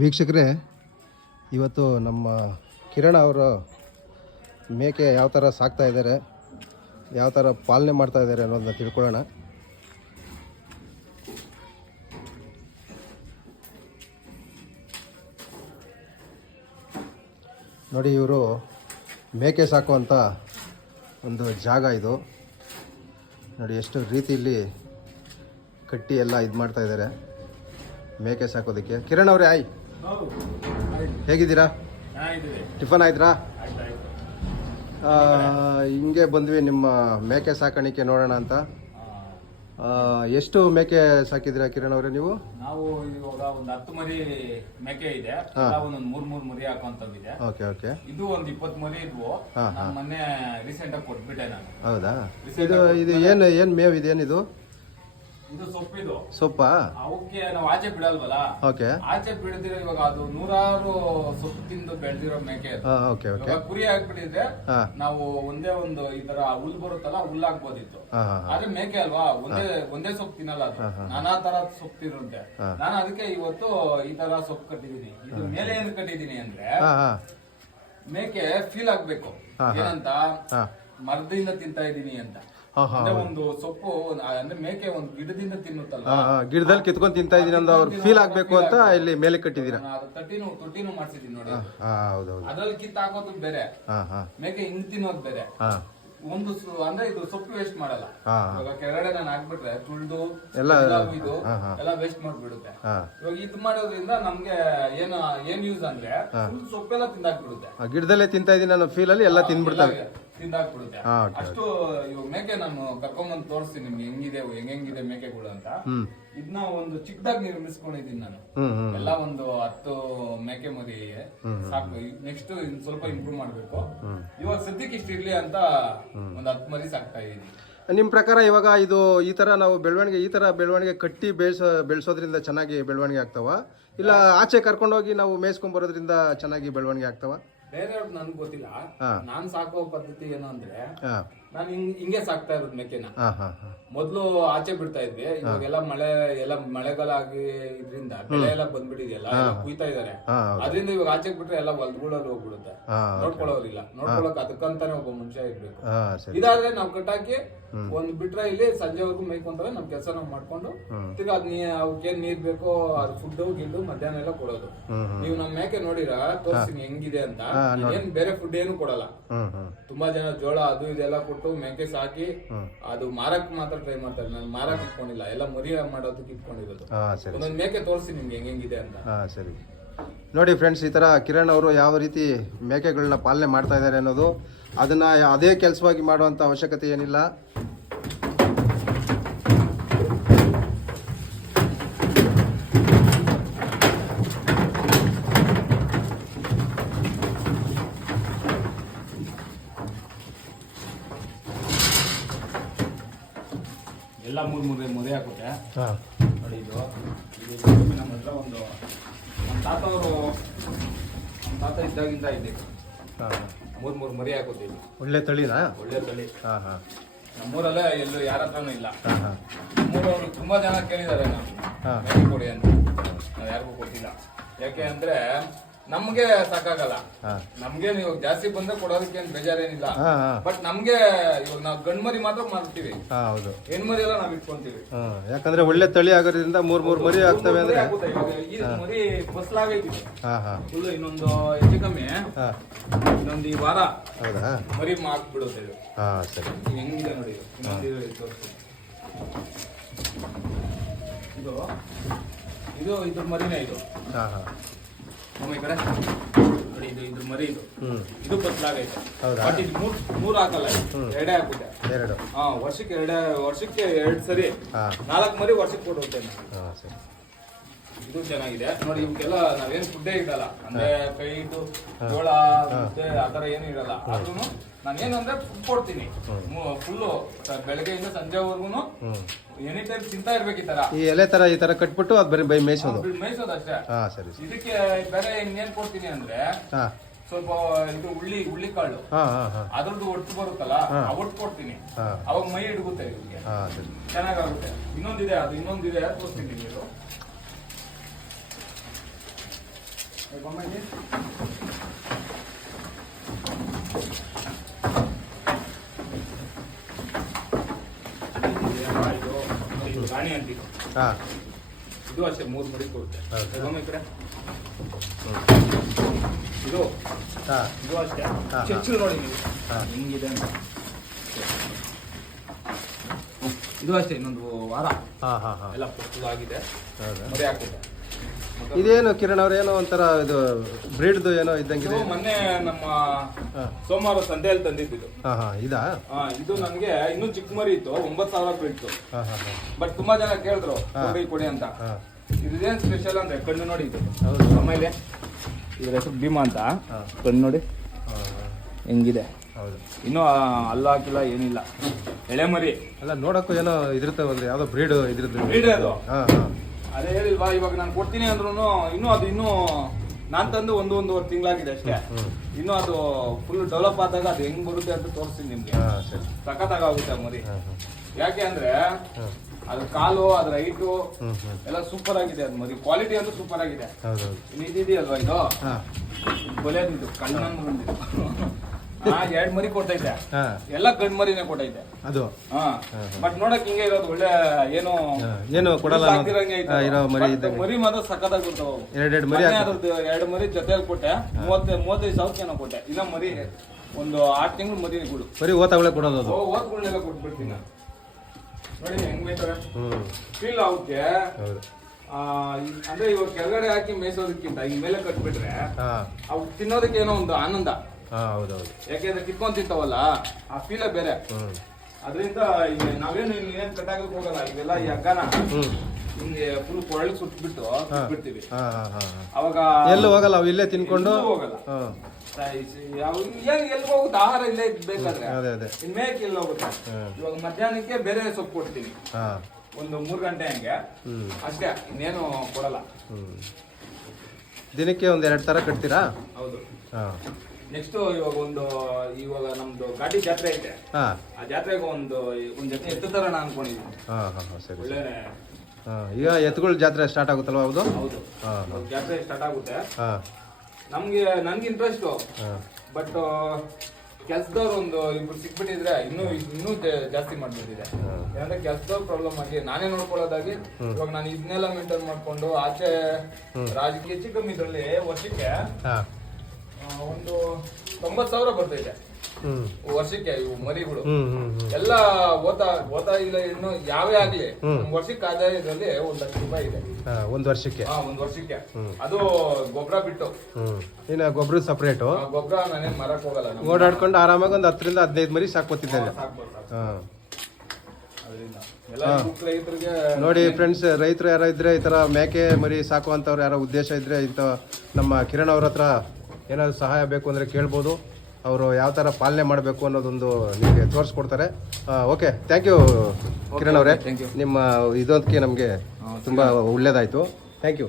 ವೀಕ್ಷಕರೇ, ಇವತ್ತು ನಮ್ಮ ಕಿರಣ್ ಅವರು ಮೇಕೆ ಯಾವ ಥರ ಸಾಕ್ತಾ ಇದ್ದಾರೆ, ಯಾವ ಥರ ಪಾಲನೆ ಮಾಡ್ತಾ ಇದ್ದಾರೆ ಅನ್ನೋದನ್ನ ತಿಳ್ಕೊಳ್ಳೋಣ. ನೋಡಿ, ಇವರು ಮೇಕೆ ಸಾಕುವಂಥ ಒಂದು ಜಾಗ ಇದು. ನೋಡಿ ಎಷ್ಟು ರೀತಿಯಲ್ಲಿ ಕಟ್ಟಿ ಎಲ್ಲ ಇದು ಮಾಡ್ತಾ ಇದ್ದಾರೆ ಮೇಕೆ ಸಾಕೋದಕ್ಕೆ. ಕಿರಣ್ ಅವರೇ, ಆಯ್ ಹೇಗಿದ್ದೀರಾ? ಟಿಫನ್ ಆಯ್ತಾ? ಹಿಂಗೆ ಬಂದ್ವಿ ನಿಮ್ಮ ಮೇಕೆ ಸಾಕಾಣಿಕೆ ನೋಡೋಣ ಅಂತ. ಎಷ್ಟು ಮೇಕೆ ಸಾಕಿದ್ದೀರಾ ಕಿರಣ್ ಅವರೇ ನೀವು? ನಾವು ಇವಾಗ ಒಂದು 10 ಮರಿ ಮೇಕೆ ಇದೆ, ಒಂದೊಂದು 3 ಮರಿ ಹಾಕುವಂತದ್ದಿದೆ. Okay okay. ಇದು ಒಂದು 20 ಮರಿ ಇದ್ವು. ಮೊನ್ನೆ ರೀಸೆಂಟ್ ಆಗಿ ಕೊಟ್ಬಿಟ್ಟೆ ನಾನು. ಹೌದಾ? ಇದು ಏನು ಮೇವು ಇದೇನಿದು? ಇದು ಸೊಪ್ಪಿದು. ಸೊಪ್ಪಾ? ಅವಕ್ಕೆ ನಾವು ಆಚೆ ಬಿಡಲ್ವಲ್ಲ, ಓಕೆ. ಆಚೆ ಬಿಡದಿರೋ ಇವಾಗ ಅದು 100 ಸೊಪ್ಪು ತಿಂದು ಬೆಳೆದಿರೋ ಮೇಕೆ. Okay okay. ಕುರಿ ಹಾಕ್ಬಿಟ್ಟಿದ್ರೆ ನಾವು ಒಂದೇ ಒಂದು ಈ ತರ ಹುಲ್ ಬರುತ್ತಲ್ಲ, ಹುಲ್ ಹಾಕ್ಬೋದಿತ್ತು. ಆದ್ರೆ ಮೇಕೆ ಅಲ್ವಾ, ಒಂದೇ ಸೊಪ್ಪು ತಿನ್ನಲ್ಲ, ಅದು ನಾನಾ ತರ ಸೊಪ್ಪು ತಿನ್ನುತ್ತೆ. ನಾನು ಅದಕ್ಕೆ ಇವತ್ತು ಈ ತರ ಸೊಪ್ಪು ಕಟ್ಟಿದೀನಿ. ಇದು ಮೇಲೆ ಏನು ಕಟ್ಟಿದೀನಿ ಅಂದ್ರೆ ಮೇಕೆ ಫೀಲ್ ಆಗ್ಬೇಕು ಏನಂತ, ಮರದಿಂದ ತಿಂತಾ ಇದೀನಿ ಅಂತ. ಅಂದ್ರೆ ಒಂದು ಸೊಪ್ಪು ಅಂದ್ರೆ ಮೇಕೆ ಒಂದು ಗಿಡದಿಂದ ತಿನ್ನುತ್ತಲ್ಲ, ಗಿಡದಲ್ಲಿ ಕಿತ್ಕೊಂಡು ತಿಂತಾ ಇದೀನಿ ಅಂತ ಅವ್ರು ಫೀಲ್ ಆಗ್ಬೇಕು ಅಂತ ಇಲ್ಲಿ ಮೇಲೆ ಕಟ್ಟಿದೀರಾ. ತೊಟ್ಟಿನೂ ಮಾಡ್ಸಿದೀನಿ ನೋಡಿ. ಹೌದೌದು. ಅದ್ರಲ್ಲಿ ಕಿತ್ತ ಹಾಕೋದು ಬೇರೆ, ಮೇಕೆ ಹಿಂಗ್ ತಿನ್ನೋದು ಬೇರೆ. ಒಂದು ಅಂದ್ರೆ ಇದು ಸೊಪ್ಪು ವೇಸ್ಟ್ ಮಾಡಲ್ಲ. ಇವಾಗ ಕೆಳಗಡೆ ನಾನು ಹಾಕ್ಬಿಟ್ರೆ ತುಳ್ದು ಇದು ಎಲ್ಲ ವೇಸ್ಟ್ ಮಾಡ್ಬಿಡುತ್ತೆ. ಇವಾಗ ಇದು ಮಾಡೋದ್ರಿಂದ ನಮ್ಗೆ ಏನ್ ಯೂಸ್ ಅಂದ್ರೆ ಸೊಪ್ಪೆಲ್ಲ ತಿಂದಾಕ್ಬಿಡುತ್ತೆ. ಗಿಡದಲ್ಲೇ ತಿಂತಾ ಇದೀನಿ ಅನ್ನೋ ಫೀಲ್ ಅಲ್ಲಿ ಎಲ್ಲ ತಿಂದ್ಬಿಡ್ತಾರೆ, ತಿಂದಾಕ್ಬಿಡುತ್ತೆ. ಅಷ್ಟು ಇವಾಗ ಮೇಕೆ ನಾನು ಕರ್ಕೊಂಡ್ಬಂದು ತೋರಿಸ್ತೀನಿ ನಿಮ್ಗೆ ಹೆಂಗಿದೆ ಮೇಕೆಗಳು ಅಂತ. ಇದನ್ನ ಒಂದು ಚಿಕ್ಕದಾಗಿ ನಿರ್ಮಿಸ್ಕೊಂಡಿದ್ದೀನಿ ನಾನು. ಎಲ್ಲ ಒಂದು 10 ಮೇಕೆ ಮರಿ ಸಾಕು. ನೆಕ್ಸ್ಟ್ ಸ್ವಲ್ಪ ಇಂಪ್ರೂವ್ ಮಾಡ್ಬೇಕು. ಇವಾಗ ಸದ್ಯಕ್ಕೆ ಇಷ್ಟ ಇರ್ಲಿ ಅಂತ ಒಂದು 10 ಮರಿ ಸಾಕ್ತಾ ಇದೀನಿ. ನಿಮ್ ಪ್ರಕಾರ ಇವಾಗ ಇದು ಈ ತರ ನಾವು ಈ ತರ ಬೆಳವಣಿಗೆ ಕಟ್ಟಿ ಬೆಳೆಸೋದ್ರಿಂದ ಚೆನ್ನಾಗಿ ಬೆಳವಣಿಗೆ ಆಗ್ತಾವ, ಇಲ್ಲ ಆಚೆ ಕರ್ಕೊಂಡೋಗಿ ನಾವು ಮೇಯ್ಸ್ಕೊಂಡ್ ಬರೋದ್ರಿಂದ ಚೆನ್ನಾಗಿ ಬೆಳವಣಿಗೆ ಆಗ್ತಾವ? ಬೇರೆಯವ್ರದ್ದು ನನ್ಗೆ ಗೊತ್ತಿಲ್ಲ. ನಾನ್ ಸಾಕೋ ಪದ್ಧತಿ ಏನು ಅಂದ್ರೆ, ನಾನು ಹಿಂಗೆ ಸಾಕ್ತಾ ಇರೋದು ಮೇಕೆನ. ಮೊದ್ಲು ಆಚೆ ಬಿಡ್ತಾ ಇದ್ವಿ. ಇವಾಗೆಲ್ಲ ಮಳೆಗಾಲ ಆಗಿ ಇದ್ರಿಂದ ಬೆಳೆ ಎಲ್ಲ ಬಂದ್ಬಿಟ್ಟಿದೆಯಲ್ಲ, ಕುಯ್ತಾ ಇದಾರೆ. ಅದರಿಂದ ಇವಾಗ ಆಚೆ ಬಿಟ್ರೆ ಎಲ್ಲ ಹೊಲ್ಗಳಲ್ಲಿ ಹೋಗ್ಬಿಡುತ್ತೆ. ನೋಡ್ಕೊಳ್ಳೋರಿಲ್ಲ. ನೋಡ್ಕೊಳಕ್ ಅದಕ್ಕಂತಾನೆ ಒಬ್ಬ ಮನುಷ್ಯ ಇರ್ಬೇಕು. ಇದಾದ್ರೆ ನಾವ್ ಕಟ್ಟಾಕಿ ಒಂದ್ ಬಿಟ್ರೆ ಇಲ್ಲಿ ಸಂಜೆವರೆಗೂ ಮೇಯ್ಕೊಂತವೆ. ನಮ್ ಕೆಲಸ ನಾವ್ ಮಾಡ್ಕೊಂಡು ತಿರ್ಗಾ ಅವಕ್ಕೇನ್ ನೀರ್ ಬೇಕೋ ಅದು ಫುಡ್ ಗಿಡ್ಡು ಮಧ್ಯಾಹ್ನ ಎಲ್ಲ ಕೊಡೋದು. ನೀವು ನಮ್ ಮೇಕೆ ನೋಡಿರ ತೋರಿಸ್ತೀನಿ ಹೆಂಗಿದೆ ಅಂತ. ಏನ್ ಬೇರೆ ಫುಡ್ ಏನು ಕೊಡಲ್ಲ. ತುಂಬಾ ಜನ ಜೋಳ ಅದು ಇದೆಲ್ಲ ಕೊಟ್ಟು ಮೇಕೆ ಸಾಕಿ ಅದು ಮಾರಕ್ ಮಾತ್ರ ಟ್ರೈ ಮಾಡ್ತಾರೆ. ನಾನು ಮಾರಕ್ ಇಟ್ಕೊಂಡಿಲ್ಲ, ಎಲ್ಲ ಮರಿ ಮಾಡೋದಕ್ಕೆ ಇಟ್ಕೊಂಡಿರೋದು. ಒಂದೊಂದ್ ಮೇಕೆ ತೋರಿಸಿ ನಿಮ್ಗೆ ಹೆಂಗಿದೆ ಅಂತ. ಸರಿ ನೋಡಿ ಫ್ರೆಂಡ್ಸ್, ಈ ತರ ಕಿರಣ್ ಅವರು ಯಾವ ರೀತಿ ಮೇಕೆಗಳನ್ನ ಪಾಲನೆ ಮಾಡ್ತಾ ಇದ್ದಾರೆ ಅನ್ನೋದು, ಅದನ್ನ ಅದೇ ಕೆಲಸವಾಗಿ ಮಾಡುವಂತ ಅವಶ್ಯಕತೆ ಏನಿಲ್ಲ. ಎಲ್ಲ 3 ಮುರಿ ಹಾಕುತ್ತೆ ನೋಡಿ. ಇದು ನಮ್ಮ ಹತ್ರ ಒಂದು ನಮ್ಮ ತಾತ ಇದ್ದಾಗಿಂದ ಇದೆ. 3 ಮರಿ ಹಾಕುತ್ತೆ. ಒಳ್ಳೆ ತಳಿನಾ? ಒಳ್ಳೆ ತಳಿ. ನಮ್ಮೂರಲ್ಲೇ ಎಲ್ಲೂ ಯಾರ ಹತ್ರನೂ ಇಲ್ಲ. ನಮ್ಮೂರವ್ರು ತುಂಬಾ ಜನ ಕೇಳಿದ್ದಾರೆ ನಾನು ಕೊಡಿ ಅಂತ. ನಾವು ಯಾರಿಗೂ ಕೊಟ್ಟಿಲ್ಲ. ಯಾಕೆ ಅಂದ್ರೆ ನಮ್ಗೆ ಸಾಕಾಗಲ್ಲ. ನಮ್ಗೆ ನೀವು ಜಾಸ್ತಿ ಬಂದ್ರೆ ಕೊಡೋದಕ್ಕೆ ಏನ್ ಬೇಜಾರೇನಿಲ್ಲ. ಬಟ್ ನಮ್ಗೆ ಇವಾಗ ನಾವು ಗಂಡ್ಮರಿ ಮಾತ್ರ ಮಾಡ್ತೀವಿ, ಹೆಣ್ಮರಿ ಎಲ್ಲ ನಾವ್ ಇಟ್ಕೊಂತೀವಿ. ಯಾಕಂದ್ರೆ ಒಳ್ಳೆ ತಳಿ ಆಗೋದ್ರಿಂದ 3 ಮರಿ ಆಗ್ತವೆ ಅಂದ್ರೆ ಈ ಮರಿ ಫಸಲಾಗೈತಿ ಫುಲ್. ಇನ್ನೊಂದು ಹೆಚ್ಚು ಕಮ್ಮಿ ಇನ್ನೊಂದು ಈ ವಾರ ಮರಿ ಹಾಕ್ಬಿಡುತ್ತೆ. ಇದು ಹೆಂಗಿದೆ ನೋಡಿ. ಇದು ಇದ್ರ ಮರಿನೇ. ಇದು ಈ ಕಡೆ ನೋಡಿ, ಇದ್ರ ಮರಿ. ಇದು ಫಸಲಾಗೈತೆ. ಬಟ್ ಇದು 3 ಹಾಕಲ್ಲ, 2 ಹಾಕುತ್ತೆ. ವರ್ಷಕ್ಕೆ 2 ಸರಿ 4 ಮರಿ ವರ್ಷಕ್ಕೆ ಕೊಡುತ್ತೆ. ಇದು ಚೆನ್ನಾಗಿದೆ ನೋಡಿ. ಇವಕ್ಕೆಲ್ಲ ನಾವೇನು ಫುಡ್ಡೇ ಇಡಲ್ಲ. ಅಂದ್ರೆ ಕೈ ಇದು ಜೋಳ ಮುದ್ದೆ ಆತರ ಏನು ಇಡಲ್ಲ. ಆದ್ರೂ ನಾನೇನಂದ್ರೆ ಫುಡ್ ಕೊಡ್ತೀನಿ ಫುಲ್ಲು. ಬೆಳಗ್ಗೆಯಿಂದ ಸಂಜೆವರೆಗೂ ಎನಿ ಟೈಮ್ ತಿಂತಾ ಇರ್ಬೇಕು. ಈ ಎಲೆ ತರ ಈ ತರ ಕಟ್ಬಿಟ್ಟು ಅದು ಬರೀ ಮೇಯ್ಸೋದು ಅಷ್ಟೇ. ಇದಕ್ಕೆ ಬೇರೆ ಇನ್ನೇನ್ ಕೊಡ್ತೀನಿ ಅಂದ್ರೆ ಸ್ವಲ್ಪ ಇದು ಹುಳ್ಳಿ ಕಾಳು, ಅದ್ರದ್ದು ಒಟ್ಟು ಬರುತ್ತಲ್ಲ, ಒಟ್ಟು ಕೊಡ್ತೀನಿ. ಅವಾಗ ಮೈ ಹಿಡ್ಗುತ್ತೆ, ಇವ್ರಿಗೆ ಚೆನ್ನಾಗಾಗುತ್ತೆ. ಇನ್ನೊಂದಿದೆ ತೋರಿಸ್ತೀನಿ. ನೀವು ಇದು ರಾಣಿ ಅಂತಿದ್ದು. ಹಾಂ ಇದು ಅಷ್ಟೇ 3 ಮರಿ ಕೊಡುತ್ತೆ. ಹೌದಾ? ಇದೊಮ್ಮೆ ಈ ಕಡೆ. ಇದು ಹಾಂ ಇದು ಅಷ್ಟೇ. ಹಾ. ಚೆಚ್ಚು ನೋಡಿ ನೀವು ಹಾಂ ಹಿಂಗಿದೆ ಅಂತ. ಇದು ಅಷ್ಟೇ, ಇನ್ನೊಂದು ವಾರ ಹಾಂ ಹಾಂ ಹಾಂ ಎಲ್ಲ ಪುಸ್ತಕವಾಗಿದೆ, ಹೌದಾ? ಮರಿ ಹಾಕಿದೆ. ಇದೇನು ಕಿರಣ್ ಅವ್ರ ಏನೋ ಒಂಥರ ಇದು ಬ್ರೀಡ್ದು ಏನೋ ಇದ್ದಂಗಿದೆ. ಇದು ಮೊನ್ನೆ ನಮ್ಮ ಹಾಂ ಸೋಮವಾರ ಸಂತೆಯಲ್ಲಿ ತಂದಿದ್ದು. ಹಾಂ ಹಾಂ ಇದಾ? ಇದು ನನಗೆ ಇನ್ನೂ ಚಿಕ್ಕ ಮರಿ ಇತ್ತು, 9,000 ಬೀಳ್ತು. ಹಾಂ ಹಾಂ ಹಾಂ ಬಟ್ ತುಂಬಾ ಜನ ಕೇಳಿದ್ರು ಹಾ. ಕೊಡಿ ಅಂತ. ಹಾಂ ಇದೇನ್ ಸ್ಪೆಷಲ್ ಅಂದ್ರೆ ಕಣ್ಣು ನೋಡಿ ಇದು. ಹೌದು. ಆಮೇಲೆ ಇದ್ರ ಹೆಸರು ಭೀಮಾ ಅಂತ. ಹಾ. ಕಣ್ಣು ನೋಡಿ ಹಾಂ ಹಾಂ ಹೆಂಗಿದೆ. ಹೌದು. ಇನ್ನೂ ಅಲ್ಲ ಹಾಕಿಲ್ಲ, ಏನಿಲ್ಲ, ಎಳೆ ಮರಿ. ಅಲ್ಲ ನೋಡಕ್ಕೂ ಏನೋ ಇದಿರುತ್ತೆ, ಒಂದು ಯಾವುದೋ ಬ್ರೀಡ್ ಇದ್ರದ್ದು. Breed ಅದು. ಹಾಂ ಹಾಂ ಅದೇ ಹೇಳಿಲ್ವಾ, ಇವಾಗ ನಾನು ಕೊಡ್ತೀನಿ ಅಂದ್ರೂ ಇನ್ನೂ ನಾನ್ ತಂದು ಒಂದೂವರೆ ತಿಂಗಳಾಗಿದೆ ಅಷ್ಟೇ. ಇನ್ನೂ ಅದು ಫುಲ್ ಡೆವಲಪ್ ಆದಾಗ ಅದು ಹೆಂಗ್ ಬರುತ್ತೆ ಅಂತ ತೋರಿಸ್ತೀನಿ ನಿಮ್ಗೆ. ಹಾಂ ಸರಿ. ಸಖತ್ತಾಗುತ್ತೆ ಮರಿ. ಹಾಂ ಹಾಂ ಯಾಕೆ ಅಂದ್ರೆ ಹಾಂ ಅದ್ರ ಕಾಲು, ಅದ್ರ ಹೈಟು ಹ್ಞೂ ಹ್ಞೂ ಎಲ್ಲ ಸೂಪರ್ ಆಗಿದೆ. ಅದು ಮರಿ ಕ್ವಾಲಿಟಿ ಅಂತೂ ಸೂಪರ್ ಆಗಿದೆ. ಹೌದು ಹೌದು. ಇದೆಯಲ್ವಾ ಇದು ಹಾಂ ಬಲಿಯದಿದ್ದು ಕಣ್ಣನ್ನು ಬಂದಿದ್ದು. 2 ಮರಿ ಕೊಟ್ಟೈತೆ, ಹಾಂ ಎಲ್ಲ ಗಂಡು ಮರಿನೇ ಕೊಟ್ಟೈತೆ. ಅದು ಬಟ್ ನೋಡಕ್ ಹಿಂಗೆ ಇರೋದು ಒಳ್ಳೆ ಏನು ಏನು ಕೊಡಲ್ಲ ಅನ್ನೋದು. ಹಾಕಿರಂಗೆ ಐತೆ. ಇರೋ ಮರಿ But ಇದ್ದಂಗೆ. ಮರಿ ಮಾತ್ರ ಸಖತ್ತಾಗಿ ಬಿಡ್ತಾವ ಅವು. ಎರಡೆರಡು ಮರಿ ಮೊನ್ನೆ ಹಾಕಿ. ಅದ್ರದ್ದು 2 ಮರಿ ಜೊತೆಲಿ ಕೊಟ್ಟೆ, 35,000 ಏನೋ ಕೊಟ್ಟೆ. ಇನ್ನ ಮರಿ ಒಂದು 8 ತಿಂಗಳು ಮರಿನೇ ಕೊಡು. ಬರೀ ಓತಾವಳೆ ಕೊಡೋದು ಅದು. ಓದ್ಗಳನ್ನೆಲ್ಲ ಕೊಟ್ಬಿಡ್ತೀನಿ. ನೋಡಿ ಹೆಂಗ್ ಮೇಯ್ತಾರೆ. ಹ್ಞೂ ಫೀಲ್ ಅವಕ್ಕೆ ಹೌದು. ಅಂದ್ರೆ ಇವಾಗ ಕೆಳಗಡೆ ಹಾಕಿ ಮೇಯ್ಸೋದಕ್ಕಿಂತ ಈ ಮೇಲೆ ಕಟ್ಬಿಟ್ರೆ ಹಾಂ ಅವು ತಿನ್ನೋದಕ್ಕೆ ಏನೋ ಒಂದು ಆನಂದ. ಹಾಂ ಹೌದು ಹೌದು. ಯಾಕೆಂದ್ರೆ ಕಿತ್ಕೊಂಡ್ ತಿಂತಾವಲ್ಲ, ಆ ಫೀಲೇ ಬೇರೆ. ಹ್ಞೂ ಅದರಿಂದ ನಾವೇನು ಏನ್ ಕಟ್ಟಾಗಕ್ ಹೋಗಲ್ಲ. ಇವೆಲ್ಲ ಈ ಹಗ್ಗನ ಹ್ಞೂ ಹಿಂಗೆ ಫುಲ್ ಕೊರಳು ಸುಟ್ಬಿಟ್ಟು ಬಿಡ್ತೀವಿ. ಹಾಂ ಹಾಂ ಹಾಂ ಹಾಂ ಅವಾಗ ಎಲ್ಲೂ ಹೋಗಲ್ಲ, ಅವು ಇಲ್ಲೇ ತಿನ್ಕೊಂಡು. ಎಲ್ಲೂ ಹೋಗಲ್ಲ. ಹಾಂ ಎಲ್ಲಿ ಹೋಗುತ್ತೆ, ಆಹಾರ ಇಲ್ಲೇ ಬೇಕಾದ್ರೆ ಅದೇ ಅದೇ. ಇನ್ ಮೇಕ್ ಎಲ್ಲಿ ಹೋಗುತ್ತೆ. ಇವಾಗ ಮಧ್ಯಾಹ್ನಕ್ಕೆ ಬೇರೆ ಸೊಪ್ಪು ಕೊಡ್ತೀನಿ, ಹಾಂ ಒಂದು 3 ಗಂಟೆ ಹಂಗೆ ಅಷ್ಟೇ, ಇನ್ನೇನು ಕೊಡಲ್ಲ. ದಿನಕ್ಕೆ ಒಂದು 2 ಥರ ಕಟ್ತೀರಾ? ಹೌದು. ಹಾಂ ನೆಕ್ಸ್ಟ್ ಇವಾಗ ನಮ್ದು ಘಾಟಿ ಜಾತ್ರೆ ಐತೆ. ಹಾಂ ಆ ಜಾತ್ರೆಗೆ ಒಂದು ಜೊತೆ ಎತ್ತು ತರೋಣ ಅನ್ಕೊಂಡಿದ್ದೀನಿ. ಹಾಂ ಹಾಂ ಹಾಂ ಸರಿ. ಒಳ್ಳೆ. ಹಾಂ ಈಗ ಎತ್ತುಗಳ ಜಾತ್ರೆ ಸ್ಟಾರ್ಟ್ ಆಗುತ್ತಲ್ವ? ಹೌದು. ಹೌದು, ಹಾಂ ಹಾಂ ಜಾತ್ರೆ ಸ್ಟಾರ್ಟ್ ಆಗುತ್ತೆ. ಹಾಂ ನನ್ಗೆ ಇಂಟ್ರೆಸ್ಟ್. ಹಾಂ ಬಟ್ ಕೆಲ್ಸದವ್ರು ಒಂದು ಇಬ್ರು ಸಿಕ್ಬಿಟ್ಟಿದ್ರೆ ಇನ್ನೂ ಜಾಸ್ತಿ ಮಾಡ್ಬಿಟ್ಟಿದೆ. ಯಾಕಂದ್ರೆ ಕೆಲ್ಸದವ್ರ ಪ್ರಾಬ್ಲಮ್ ಆಗಿ ನಾನೇ ನೋಡ್ಕೊಳ್ಳೋದಾಗಿ ಇವಾಗ ನಾನು ಇದನ್ನೆಲ್ಲ ಮೇಂಟೈನ್ ಮಾಡ್ಕೊಂಡು ಆಚೆ ರಾಜಕೀಯ ಹೆಚ್ಚು ಕಮ್ಮಿ ಇದ್ರಲ್ಲಿ ವರ್ಷಕ್ಕೆ ಹಾಂ ಒಂದು 90,000 ಬರ್ತೈತೆ ಹ್ಞೂ ವರ್ಷಕ್ಕೆ. ಇವು ಮರಿಗಳು ಹ್ಞೂ ಹ್ಞೂ ಹ್ಞೂ ಎಲ್ಲ ಓತಾ ಇಲ್ಲ, ಇನ್ನು ಯಾವೇ ಆಗ್ಲಿ ವರ್ಷಕ್ಕೆ ಆದಾಯದಲ್ಲಿ 1,00,000 ರೂಪಾಯಿ ಇದೆ. ಹಾಂ ಒಂದು ವರ್ಷಕ್ಕೆ. ಒಂದು ವರ್ಷಕ್ಕೆ. ಅದು ಗೊಬ್ಬರ ಬಿಟ್ಟು. ಇನ್ನು ಗೊಬ್ಬರ ಸಪ್ರೇಟು. ಗೊಬ್ಬರ ನಾನೇನ್ ಮಾರಕ್ ಹೋಗಲ್ಲ. ಓಡಾಡ್ಕೊಂಡು ಆರಾಮಾಗಿ ಒಂದು 10ರಿಂದ 15 ಮರಿ ಸಾಕ್ಬೋತಿದ್ದೇನೆ. ಹಾಂ ನೋಡಿ ಫ್ರೆಂಡ್ಸ್, ರೈತರು ಯಾರೋ ಇದ್ರೆ ಈ ಥರ ಮೇಕೆ ಮರಿ ಸಾಕುವಂಥವ್ರು ಯಾರೋ ಉದ್ದೇಶ ಇದ್ದರೆ ಇಂಥ ನಮ್ಮ ಕಿರಣ್ ಅವ್ರ ಹತ್ರ ಏನಾದರೂ ಸಹಾಯ ಬೇಕು ಅಂದರೆ ಕೇಳ್ಬೋದು. ಅವರು ಯಾವ ಥರ ಪಾಲನೆ ಮಾಡಬೇಕು ಅನ್ನೋದೊಂದು ನಿಮಗೆ ತೋರಿಸ್ಕೊಡ್ತಾರೆ. ಓಕೆ, ಥ್ಯಾಂಕ್ ಯು ಕಿರಣ್ ಅವರೇ. ನಿಮ್ಮ ಇದೊಂದಕ್ಕೆ ನಮಗೆ ತುಂಬ ಒಳ್ಳೆಯದಾಯಿತು. Thank you.